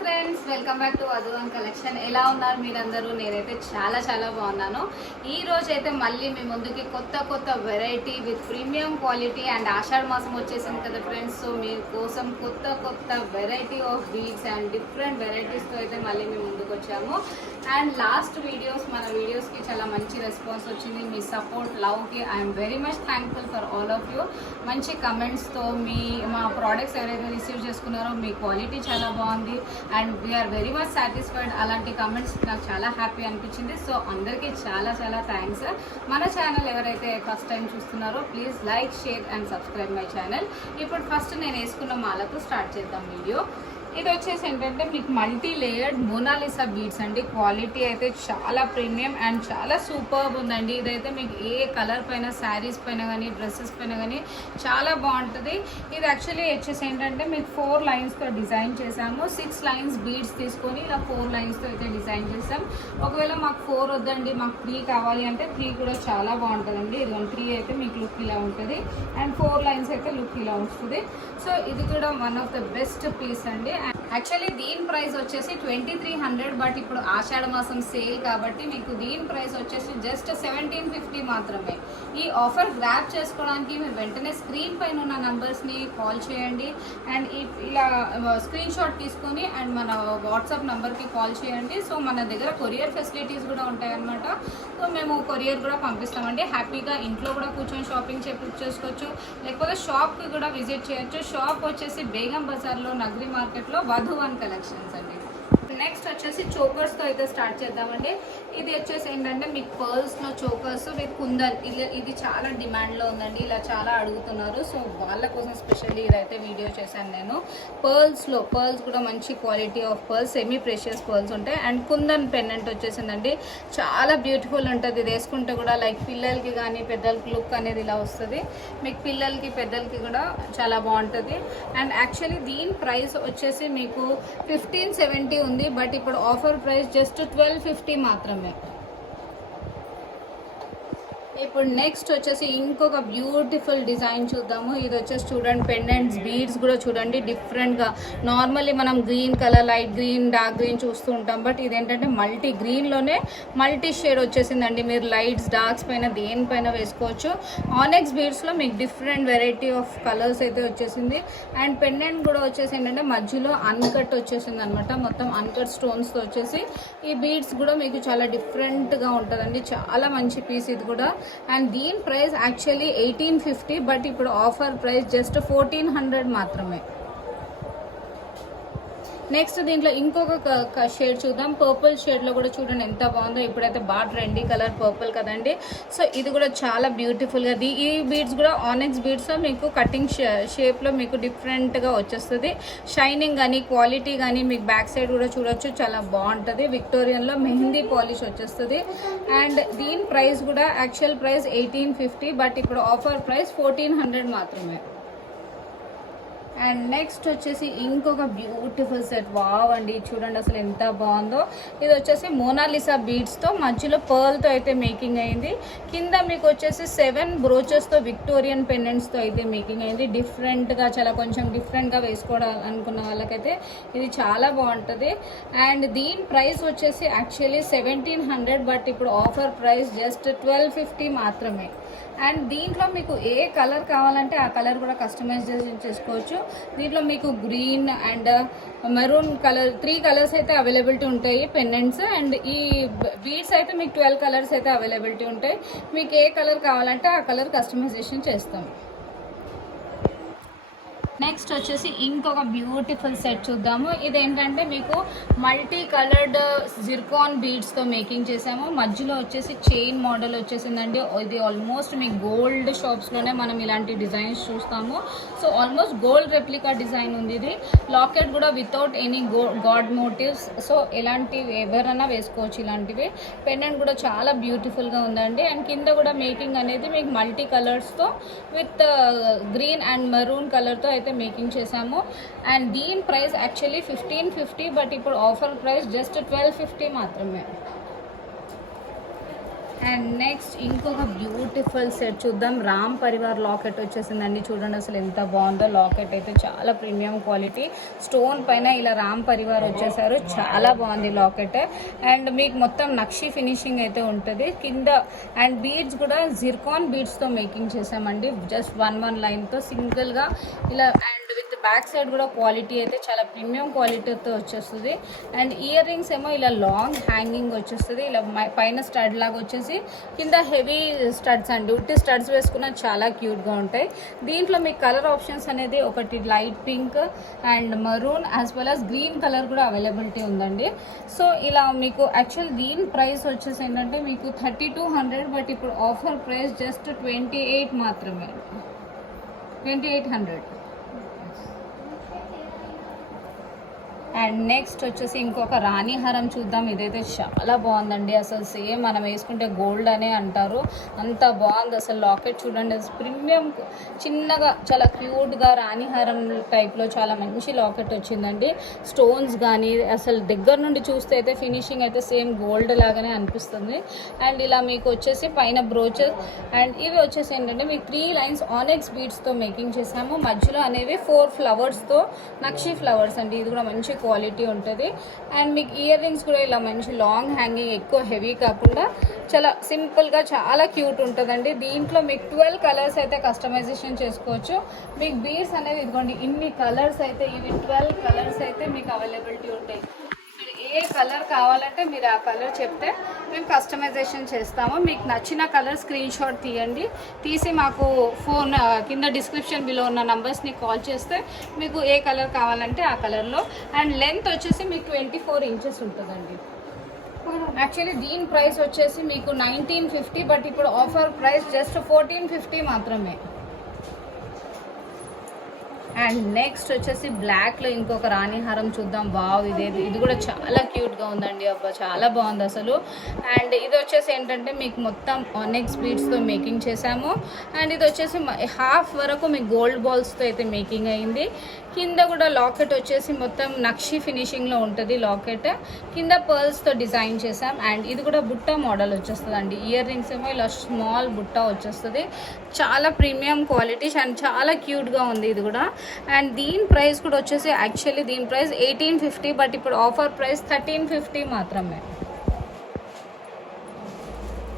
Friends, welcome back to Vadhuvan collection. ఎలా ఉన్నారు మీరందరూ? నేనైతే చాలా బాగున్నాను. ఈ రోజు అయితే మళ్ళీ మీ ముందుకి కొత్త variety with premium quality and ఆషాఢ మాసం వచ్చేసింది కదా ఫ్రెండ్స్. సో మీ కోసం కొత్త variety of beads and different వెరైటీస్తో అయితే మళ్ళీ మీ ముందుకు వచ్చాము. అండ్ లాస్ట్ మన వీడియోస్కి చాలా మంచి రెస్పాన్స్ వచ్చింది. మీ సపోర్ట్, లవ్కి I'm very much thankful for all of you. మంచి కమెంట్స్తో మా ప్రోడక్ట్స్ ఎవరైతే రిసీవ్ చేసుకున్నారో మీ క్వాలిటీ చాలా బాగుంది and we are very much satisfied. అలాంటి కమెంట్స్ నాకు చాలా హ్యాపీ అనిపించింది. సో అందరికీ చాలా థ్యాంక్స్. మన ఛానల్ ఎవరైతే ఫస్ట్ టైం చూస్తున్నారో please like, share and subscribe my channel. ఇప్పుడు ఫస్ట్ నేను వేసుకున్న మాలతో స్టార్ట్ చేద్దాం వీడియో. ఇది వచ్చేసి ఏంటంటే మీకు మల్టీ లేయర్డ్ మోనాలిసా బీడ్స్ అండి. క్వాలిటీ అయితే చాలా ప్రీమియం అండ్ చాలా సూపర్బ్ ఉందండి. ఇదైతే మీకు ఏ కలర్ పైన, శారీస్ పైన కానీ, డ్రెస్సెస్ పైన కానీ చాలా బాగుంటుంది. ఇది యాక్చువల్లీ వచ్చేసి ఏంటంటే మీకు 4 లైన్స్తో డిజైన్ చేసాము. 6 లైన్స్ బీడ్స్ తీసుకొని ఇలా 4 లైన్స్తో అయితే డిజైన్ చేసాం. ఒకవేళ మాకు 4 వద్దండి, మాకు 3 కావాలి అంటే 3 కూడా చాలా బాగుంటుందండి. ఇది 3 అయితే మీకు లుక్ ఇలా ఉంటుంది అండ్ 4 లైన్స్ అయితే లుక్ ఇలా వస్తుంది. సో ఇది కూడా one of the best piece అండి. యాక్చువల్లీ దీని ప్రైస్ వచ్చేసి 2300, బట్ ఇప్పుడు ఆషాఢ మాసం సేల్ కాబట్టి మీకు దీని ప్రైస్ వచ్చేసి జస్ట్ 1750 మాత్రమే. ఈ ఆఫర్ గ్రాప్ చేసుకోవడానికి మీరు వెంటనే స్క్రీన్ పైన ఉన్న నంబర్స్ని కాల్ చేయండి అండ్ ఇలా స్క్రీన్ షాట్ తీసుకొని అండ్ మన వాట్సాప్ నెంబర్కి కాల్ చేయండి. సో మన దగ్గర కొరియర్ ఫెసిలిటీస్ కూడా ఉంటాయన్నమాట. సో మేము కొరియర్ కూడా పంపిస్తామండి. హ్యాపీగా ఇంట్లో కూడా కూర్చొని షాపింగ్ చేసుకోవచ్చు, లేకపోతే షాప్కి కూడా విజిట్ చేయొచ్చు. షాప్ వచ్చేసి బేగం బజార్లో, నగరి మార్కెట్లో వధువన్ కలెక్షన్స్ అండి. నెక్స్ట్ వచ్చేసి చోకర్స్తో అయితే స్టార్ట్ చేద్దామండి. ఇది వచ్చేసి ఏంటంటే మీకు పర్ల్స్లో చోకర్స్ విత్ కుందన్. ఇది చాలా డిమాండ్లో ఉందండి, ఇలా చాలా అడుగుతున్నారు. సో వాళ్ళ కోసం స్పెషల్లీ ఇదైతే వీడియో చేశాను నేను. పర్ల్స్ కూడా మంచి quality of pearls, semi precious pearls ఉంటాయి అండ్ కుందన్ పెండెంట్ వచ్చేసిందండి. చాలా బ్యూటిఫుల్ ఉంటుంది. ఇది వేసుకుంటే కూడా లైక్ పిల్లలకి కానీ పెద్దలకి లుక్ అనేది ఇలా వస్తుంది. మీకు పిల్లలకి పెద్దలకి కూడా చాలా బాగుంటుంది. అండ్ యాక్చువల్లీ దీని ప్రైస్ వచ్చేసి మీకు 1570 ఉంది, బట్ ఇప్పుడు ఆఫర్ ప్రైస్ జస్ట్ 1250 మాత్రమే. ఇప్పుడు నెక్స్ట్ వచ్చేసి ఇంకొక బ్యూటిఫుల్ డిజైన్ చూద్దాము. ఇది వచ్చేసి చూడండి, పెండెంట్స్, బీడ్స్ కూడా చూడండి డిఫరెంట్గా. నార్మల్లీ మనం green colour, light green, dark green చూస్తూ ఉంటాం, బట్ ఇదేంటంటే మల్టీ గ్రీన్లోనే మల్టీ షేడ్ వచ్చేసిందండి. మీరు లైట్స్, డార్క్స్ పైన దేనిపైన వేసుకోవచ్చు. ఆనెక్స్ బీడ్స్లో మీకు డిఫరెంట్ వెరైటీ ఆఫ్ కలర్స్ అయితే వచ్చేసింది అండ్ పెండెంట్ కూడా వచ్చేసి ఏంటంటే మధ్యలో అన్కట్ వచ్చేసింది అనమాట. మొత్తం అన్కట్ స్టోన్స్తో వచ్చేసి ఈ బీడ్స్ కూడా మీకు చాలా డిఫరెంట్గా ఉంటుందండి. చాలా మంచి పీస్ ఇది కూడా. అండ్ దీని ప్రైస్ యాక్చువల్లీ 1850, బట్ ఇప్పుడు ఆఫర్ ప్రైస్ జస్ట్ 1400 మాత్రమే. నెక్స్ట్ దీంట్లో ఇంకొక షేడ్ చూద్దాం. పర్పుల్ షేడ్లో కూడా చూడండి ఎంత బాగుందో. ఇప్పుడైతే బాగా ట్రెండీ కలర్ పర్పుల్ కదండి. సో ఇది కూడా చాలా బ్యూటిఫుల్గా. ఈ బీడ్స్ కూడా ఆనెక్స్ బీడ్స్ మీకు కటింగ్ షేప్లో మీకు డిఫరెంట్గా వచ్చేస్తుంది. షైనింగ్ కానీ, క్వాలిటీ కానీ మీకు బ్యాక్ సైడ్ కూడా చూడొచ్చు, చాలా బాగుంటుంది. విక్టోరియన్లో మెహందీ పాలిష్ వచ్చేస్తుంది. అండ్ దీని ప్రైస్ కూడా యాక్చువల్ ప్రైస్ 1850, బట్ ఇప్పుడు ఆఫర్ ప్రైస్ 1400 మాత్రమే. అండ్ నెక్స్ట్ వచ్చేసి ఇంకొక బ్యూటిఫుల్ సెట్. వావ్ అండి, చూడండి అసలు ఎంత బాగుందో. ఇది వచ్చేసి మోనాలిసా బీడ్స్తో మధ్యలో పర్ల్తో అయితే మేకింగ్ అయింది. కింద మీకు వచ్చేసి 7 బ్రోచెస్తో విక్టోరియన్ పెండెంట్స్తో అయితే మేకింగ్ అయింది. డిఫరెంట్గా, చాలా కొంచెం డిఫరెంట్గా వేసుకోవాలనుకున్న వాళ్ళకైతే ఇది చాలా బాగుంటుంది. అండ్ దీని ప్రైస్ వచ్చేసి యాక్చువల్లీ 1700, బట్ ఇప్పుడు ఆఫర్ ప్రైస్ జస్ట్ 1250 మాత్రమే. అండ్ దీంట్లో మీకు ఏ కలర్ కావాలంటే ఆ కలర్ కూడా కస్టమైజేషన్ చేసుకోవచ్చు. దీంట్లో మీకు green and maroon colour, 3 colours అయితే అవైలబిలిటీ ఉంటాయి పెండెంట్స్. అండ్ ఈ బీడ్స్ అయితే మీకు 12 కలర్స్ అయితే అవైలబిలిటీ ఉంటాయి. మీకు ఏ కలర్ కావాలంటే ఆ కలర్ కస్టమైజేషన్ చేస్తాం. నెక్స్ట్ వచ్చేసి ఇంకొక బ్యూటిఫుల్ సెట్ చూద్దాము. ఇదేంటంటే మీకు మల్టీ కలర్డ్ జిర్కాన్ బీడ్స్తో మేకింగ్ చేసాము. మధ్యలో వచ్చేసి చైన్ మోడల్ వచ్చేసిందండి. ఇది ఆల్మోస్ట్ మీకు గోల్డ్ షాప్స్లోనే మనం ఇలాంటి డిజైన్స్ చూస్తాము. So almost gold replica design ఉంది. ఇది లాకెట్ కూడా without any god motives. So ఇలాంటివి ఎవరైనా వేసుకోవచ్చు ఇలాంటివి. పెండెంట్ కూడా చాలా బ్యూటిఫుల్గా ఉందండి. అండ్ కింద కూడా మేకింగ్ అనేది మీకు మల్టీ కలర్స్తో విత్ గ్రీన్ అండ్ మెరూన్ కలర్తో అయితే మేకింగ్ చేసాము. అండ్ దీని ప్రైస్ యాక్చువల్లీ 1550, బట్ ఇప్పుడు ఆఫర్ ప్రైస్ జస్ట్ 1250 మాత్రమే. అండ్ నెక్స్ట్ ఇంకొక బ్యూటిఫుల్ సెట్ చూద్దాం. రామ్ పరివార్ లాకెట్ వచ్చేసిందండి. చూడండి అసలు ఎంత బాగుందో. లాకెట్ అయితే చాలా ప్రీమియం క్వాలిటీ, స్టోన్ పైన ఇలా రామ్ పరివార్ వచ్చేసారు. చాలా బాగుంది లాకెట్. అండ్ మీకు మొత్తం నక్షి ఫినిషింగ్ అయితే ఉంటుంది కింద. అండ్ బీడ్స్ కూడా జిర్కాన్ బీడ్స్తో మేకింగ్ చేసామండి. జస్ట్ వన్ లైన్తో సింగిల్గా ఇలా. అండ్ విత్ బ్యాక్ సైడ్ కూడా క్వాలిటీ అయితే చాలా ప్రీమియం క్వాలిటీతో వచ్చేస్తుంది. అండ్ ఇయర్ రింగ్స్ ఏమో ఇలా లాంగ్ హ్యాంగింగ్ వచ్చేస్తుంది. ఇలా పైన స్టడ్ లాగా వచ్చేసి కింద హెవీ స్టడ్స్ అండి. ఉట్టి స్టడ్స్ వేసుకున్న చాలా క్యూట్గా ఉంటాయి. దీంట్లో మీకు కలర్ ఆప్షన్స్ అనేది ఒకటి light pink and maroon as well as green colour కూడా అవైలబిలిటీ ఉందండి. సో ఇలా మీకు యాక్చువల్ దీని ప్రైస్ వచ్చేసి ఏంటంటే మీకు 3200, బట్ ఇప్పుడు ఆఫర్ ప్రైస్ జస్ట్ 28 మాత్రమే, 2800. అండ్ నెక్స్ట్ వచ్చేసి ఇంకొక రాణి హారం చూద్దాం. ఇదైతే చాలా బాగుందండి. అసలు సేమ్ మనం వేసుకుంటే గోల్డ్ అనే అంటారు, అంత బాగుంది అసలు. లాకెట్ చూడండి, ప్రీమియం చిన్నగా చాలా క్యూట్గా రాణి హారం టైప్లో చాలా మంచి లాకెట్ వచ్చిందండి. స్టోన్స్ కానీ అసలు దగ్గర నుండి చూస్తే అయితే ఫినిషింగ్ అయితే సేమ్ గోల్డ్ లాగానే అనిపిస్తుంది. అండ్ ఇలా మీకు వచ్చేసి పైన బ్రోచెస్ అండ్ ఇవి వచ్చేసి ఏంటంటే మీకు 3 లైన్స్ ఆనెక్స్ బీడ్స్తో మేకింగ్ చేసాము. మధ్యలో అనేవి 4 ఫ్లవర్స్తో నక్షి ఫ్లవర్స్ అండి. ఇది కూడా మంచి క్వాలిటీ ఉంటుంది. అండ్ మీకు ఇయర్ రింగ్స్ కూడా ఇలా మంచి లాంగ్ హ్యాంగింగ్, ఎక్కువ హెవీ కాకుండా చాలా సింపుల్గా చాలా క్యూట్ ఉంటుందండి. దీంట్లో మీకు 12 కలర్స్ అయితే కస్టమైజేషన్ చేసుకోవచ్చు. మీకు బీడ్స్ అనేది ఇదిగోండి ఇన్ని కలర్స్ అయితే, ఇవి 12 కలర్స్ అయితే మీకు అవైలబిలిటీ ఉంటాయి. ఏ కలర్ కావాలంటే మీరు ఆ కలర్ చెప్తే మేము కస్టమైజేషన్ చేస్తాము. మీకు నచ్చిన కలర్ స్క్రీన్ షాట్ తీసి మాకు ఫోన్ కింద డిస్క్రిప్షన్ బిలో ఉన్న నంబర్స్ని కాల్ చేస్తే మీకు ఏ కలర్ కావాలంటే ఆ కలర్లో. అండ్ లెంత్ వచ్చేసి మీకు 24 ఇంచెస్ ఉంటుందండి. యాక్చువల్లీ దీని ప్రైస్ వచ్చేసి మీకు 1950, బట్ ఇప్పుడు ఆఫర్ ప్రైస్ జస్ట్ 1450 మాత్రమే. అండ్ నెక్స్ట్ వచ్చేసి బ్లాక్లో ఇంకొక రాణి హారం చూద్దాం. వావ్, ఇది కూడా చాలా క్యూట్గా ఉందండి. అబ్బా చాలా బాగుంది అసలు. అండ్ ఇది వచ్చేసి ఏంటంటే మీకు మొత్తం ఆనెక్స్ బీడ్స్తో మేకింగ్ చేసాము. అండ్ ఇది వచ్చేసి హాఫ్ వరకు మీకు గోల్డ్ బాల్స్తో అయితే మేకింగ్ అయింది. కింద కూడా లాకెట్ వచ్చేసి మొత్తం నక్షి ఫినిషింగ్లో ఉంటుంది లాకెట్. కింద పర్ల్స్తో డిజైన్ చేసాం. అండ్ ఇది కూడా బుట్ట మోడల్ వచ్చేస్తుంది అండి. ఇయర్ రింగ్స్ ఏమో ఇలా స్మాల్ బుట్ట వచ్చేస్తుంది. చాలా ప్రీమియం క్వాలిటీస్ అండ్ చాలా క్యూట్గా ఉంది ఇది కూడా. అండ్ దీని ప్రైస్ కూడా వచ్చేసి యాక్చువల్లీ దీని ప్రైస్ 1850, బట్ ఇప్పుడు ఆఫర్ ప్రైస్ 1350 మాత్రమే.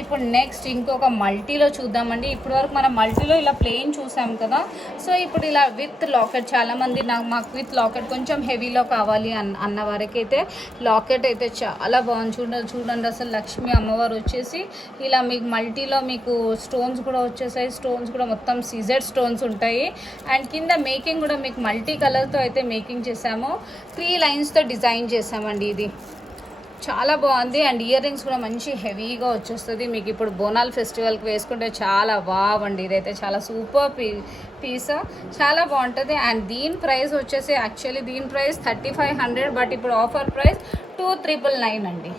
ఇప్పుడు నెక్స్ట్ ఇంకొక మల్టీలో చూద్దామండి. ఇప్పటి వరకు మనం మల్టీలో ఇలా ప్లెయిన్ చూసాం కదా. సో ఇప్పుడు ఇలా విత్ లాకెట్, చాలామంది మాకు విత్ లాకెట్ కొంచెం హెవీలో కావాలి అన్న వరకైతే లాకెట్ అయితే చాలా బాగుంది. చూడండి అసలు లక్ష్మీ అమ్మవారు వచ్చేసి ఇలా మీకు మల్టీలో మీకు స్టోన్స్ కూడా వచ్చేసాయి. స్టోన్స్ కూడా మొత్తం సిజెడ్ స్టోన్స్ ఉంటాయి. అండ్ కింద మేకింగ్ కూడా మీకు మల్టీ కలర్తో అయితే మేకింగ్ చేసాము. 3 లైన్స్తో డిజైన్ చేసామండి. ఇది చాలా బాగుంది. అండ్ ఇయర్ రింగ్స్ కూడా మంచి హెవీగా వచ్చేస్తుంది. మీకు ఇప్పుడు బోనాల్ ఫెస్టివల్కి వేసుకుంటే చాలా బాగుంది. ఇదైతే చాలా సూపర్ పీస్, చాలా బాగుంటుంది. అండ్ దీని ప్రైస్ వచ్చేసి యాక్చువల్లీ దీని ప్రైస్ 3500, బట్ ఇప్పుడు ఆఫర్ ప్రైస్ 2999 అండి.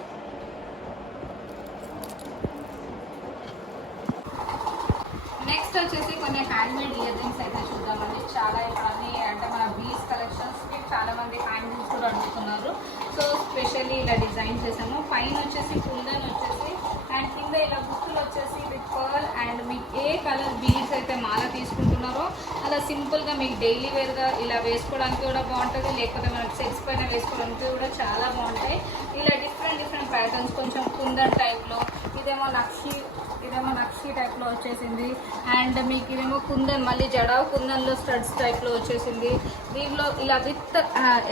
నెక్స్ట్ వచ్చేసి కొన్ని హ్యాండ్మేడ్ ఇయర్ రింగ్స్ అయితే చూద్దామండి. చాలా ఇవన్నీ అంటే మన బీస్ కలెక్షన్స్కి చాలామంది హ్యాండిల్స్ కూడా అడుగుతున్నారు. సో స్పెషల్లీ ఇలా డిజైన్ చేసాము. పైన వచ్చేసి కుందన్ వచ్చేసి అండ్ కింద ఇలా బుక్కులు వచ్చేసి విత్ పర్ల్. అండ్ మీకు ఏ కలర్ బీడ్స్ అయితే మాల తీసుకుంటున్నారో అలా సింపుల్గా మీకు డైలీ వేర్గా ఇలా వేసుకోవడానికి కూడా బాగుంటుంది. లేకపోతే మనకి సెట్స్ పైన వేసుకోవడానికి కూడా చాలా బాగుంటాయి. ఇలా డిఫరెంట్ ప్యాటర్న్స్, కొంచెం కుందన్ టైప్లో, ఇదేమో నక్షి టైప్లో వచ్చేసింది. అండ్ మీకు ఇదేమో కుందన్, మళ్ళీ జడావ్ కుందన్లో స్టడ్స్ టైప్లో వచ్చేసింది. దీంట్లో ఇలా with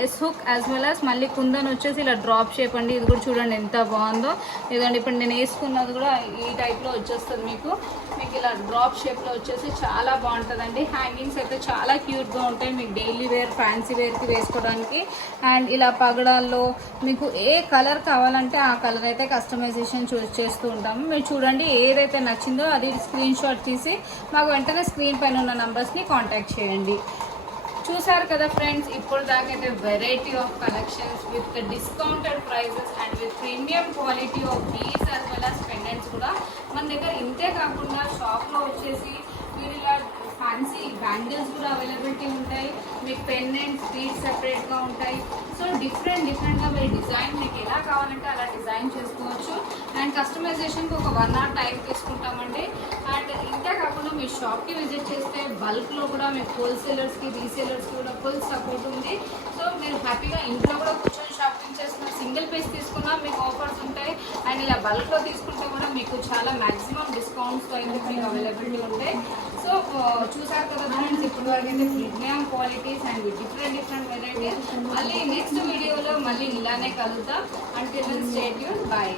yes hook as well as మళ్ళీ కుందన్ వచ్చేసి ఇలా డ్రాప్ షేప్ అండి. ఇది కూడా చూడండి ఎంత బాగుందో. ఇదండి ఇప్పుడు నేను వేసుకున్నది కూడా ఈ టైప్లో వచ్చేస్తుంది. మీకు ఇలా డ్రాప్ షేప్లో వచ్చేసి చాలా బాగుంటుందండి. హ్యాంగింగ్స్ అయితే చాలా క్యూట్గా ఉంటాయి. మీకు డైలీ వేర్, ఫ్యాన్సీ వేర్కి వేసుకోవడానికి. అండ్ ఇలా పగడాల్లో మీకు ఏ కలర్ కావాలంటే ఆ కలర్ అయితే కస్టమైజేషన్ చేస్తూ ఉంటాము. మీరు చూడండి ఏదైతే నచ్చిందో అది స్క్రీన్ షాట్ తీసి మాకు వెంటనే స్క్రీన్ పైన ఉన్న నంబర్స్ని కాంటాక్ట్ చేయండి. చూసారు కదా ఫ్రెండ్స్, ఇప్పుడు దాకైతే variety of collections with discounted prices and with premium quality of beads as well as pendants కూడా మన దగ్గర. ఇంతే కాకుండా షాప్లో వచ్చేసి మీరు ఇలా ఫ్యాన్సీ బ్యాంగిల్స్ కూడా అవైలబిలిటీ ఉంటాయి. మీకు పెండెంట్స్ బీడ్స్ సెపరేట్గా ఉంటాయి. సో డిఫరెంట్గా మీరు డిజైన్ మీకు ఎలా కావాలంటే అలా డిజైన్ చేసుకోవచ్చు. అండ్ కస్టమైజేషన్కి ఒక 1 hour టైం తీసుకుంటామండి. అండ్ ఇంకా కాకుండా మీ షాప్కి విజిట్ చేస్తే బల్క్లో కూడా మీకు హోల్సేలర్స్కి రీసేలర్స్కి కూడా ఫుల్ సపోర్ట్ ఉంది. సో మీరు హ్యాపీగా ఇంట్లో కూడా కూర్చొని షాపింగ్ చేసుకున్న సింగిల్ పీస్ తీసుకున్నా మీకు ఆఫర్స్ ఉంటాయి. అండ్ ఇలా బల్క్లో తీసుకుంటే కూడా మీకు చాలా మ్యాక్సిమం డిస్కౌంట్స్ అయితే మీకు అవైలబిలిటీ ఉంటాయి. సో చూసారు కదా ఫ్రెండ్స్, ఇప్పుడు వరకు అయితే premium qualities and different varieties. మళ్ళీ నెక్స్ట్ వీడియోలో మళ్ళీ ఇలానే కలుద్దాం. Until then stay tuned. By.